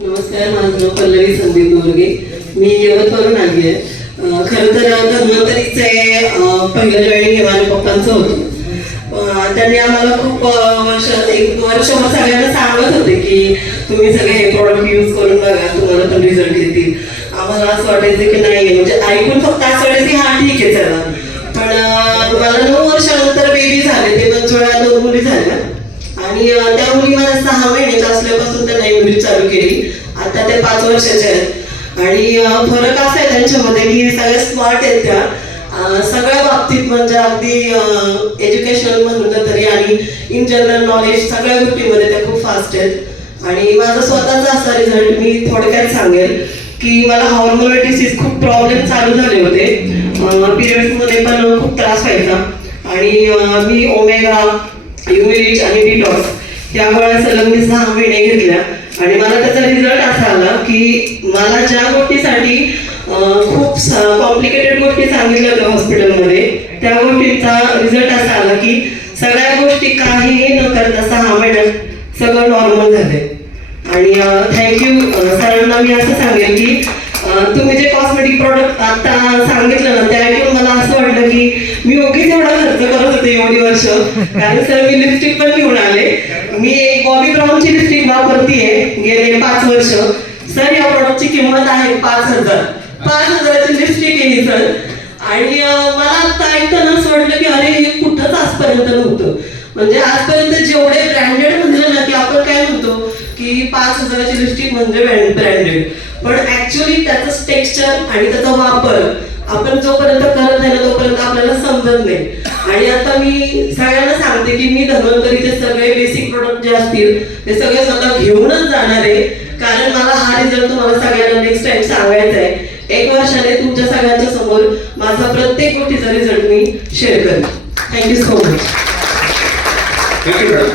नमस्कार, माझं नाव पल्लवी संदीप दोरगे. मी यवतवरून आली आहे. खरं तर धन्वंतरीचे पहिलं जॉईनिंग हे माझ्या पप्पांचं होतं. त्यांनी आम्हाला खूप एक वर्षभर सगळ्यांना सांगत होते की तुम्ही सगळे हे प्रॉडक्ट यूज करून बघा, तुम्हाला पण रिझल्ट येतील. आम्हाला असं वाटायचं की नाही, म्हणजे ऐकून फक्त असं वाटायचं की हा ठीक आहे चला. पण मला 9 वर्षानंतर बेबी झाले, ते मंजुळा 2 मुली झाल्या. आणि त्या मुली मला 6 महिन्याच्या असल्यापासून त्यांना इंग्लिश चालू केली. आता त्या 5 वर्षाच्या आहेत. आणि फरक असा आहे त्यांच्यामध्ये की सगळ्या स्मार्ट आहेत त्या, सगळ्या बाबतीत, म्हणजे अगदी एज्युकेशनल म्हणलं तरी आणि इन जनरल नॉलेज सगळ्या गोष्टींमध्ये त्या खूप फास्ट आहेत. आणि माझा स्वतःचा असा रिझल्ट मी थोडक्यात सांगेल की मला हॉर्मोनल डिसीज खूप प्रॉब्लेम चालू झाले होते. पिरियड्समध्ये पण खूप त्रास व्हायचा. आणि मी ओमेगा, युमिरिच आणि डिटॉक्स या गोळ्या सलग मी 6 महिने घेतल्या. आणि मला त्याचा रिझल्ट असा आला की मला ज्या गोष्टीसाठी खूप कॉम्प्लिकेटेड गोष्टी सांगितल्या होत्या हॉस्पिटलमध्ये, त्या गोष्टीचा रिझल्ट असा आला की सगळ्या गोष्टी काहीही न करता 6 महिन्यात सगळं नॉर्मल झाले. आणि थँक्यू सरांना मी असं सांगेन की तुम्ही जे कॉस्मेटिक प्रॉडक्ट आता सांगितलं ना, ते ऐकून मला असं वाटलं की मी उगीच एवढा खर्च करत होते एवढी वर्ष. कारण सर मी लिपस्टिक पण घेऊन आले. मी एक बॉबी ब्राऊनची लिपस्टिक वापरतीये गेले 5 वर्ष. सर या प्रॉडक्टची किंमत आहे 5,000. 5,000ची लिपस्टिक आहे ही सर. आणि मला आता ऐकताना असं वाटलं की अरे हे कुठंच आजपर्यंत नव्हतं. म्हणजे आजपर्यंत जेवढे ब्रँडेड म्हणलं ना की आपण काय म्हणतो की 5,000ची लिपस्टिक म्हणजे ब्रँडेड, पण ऍक्च्युअली त्याचं टेक्स्चर आणि त्याचा वापर आपण जोपर्यंत करत नाही ना तोपर्यंत आपल्याला समजत नाही. आणि आता मी सगळ्यांना सांगते की मी धन्वंतरीचे सगळे बेसिक प्रोडक्ट जे असतील ते सगळे स्वतः घेऊनच जाणार आहे. कारण मला हा रिझल्ट तुम्हाला सगळ्यांना नेक्स्ट टाइम सांगायचा आहे. 1 वर्षाने तुमच्या सगळ्यांच्या समोर माझा प्रत्येक गोष्टीचा रिझल्ट मी शेअर करेन. Thank you so much. Thank you madam.